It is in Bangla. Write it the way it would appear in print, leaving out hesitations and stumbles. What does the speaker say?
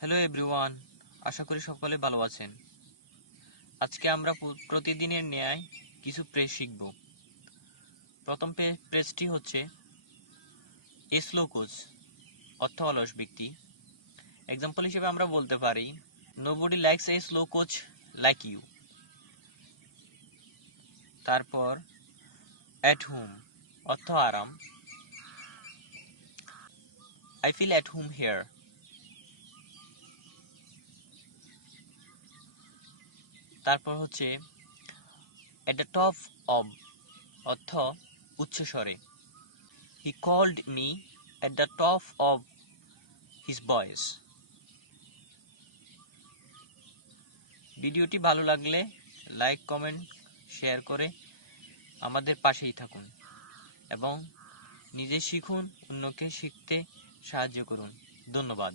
হ্যালো এভরিওয়ান, আশা করি সকলে ভালো আছেন। আজকে আমরা প্রতিদিনের ন্যায় কিছু ফ্রেজ শিখব। প্রথম ফ্রেজটি হচ্ছে এ স্লো কোচ, অর্থ অলস ব্যক্তি। এক্সাম্পল হিসেবে আমরা বলতে পারি nobody likes a slow coach like you. তারপর অ্যাট হোম, অর্থ আরাম। I feel at home here. তারপর হচ্ছে এট দ্য টপ অব, অর্থ উচ্চস্বরে। He called me at the top of his voice. ভিডিওটি ভালো লাগলে লাইক, কমেন্ট, শেয়ার করে আমাদের পাশেই থাকুন এবং নিজে শিখুন, অন্যকে শিখতে সাহায্য করুন। ধন্যবাদ।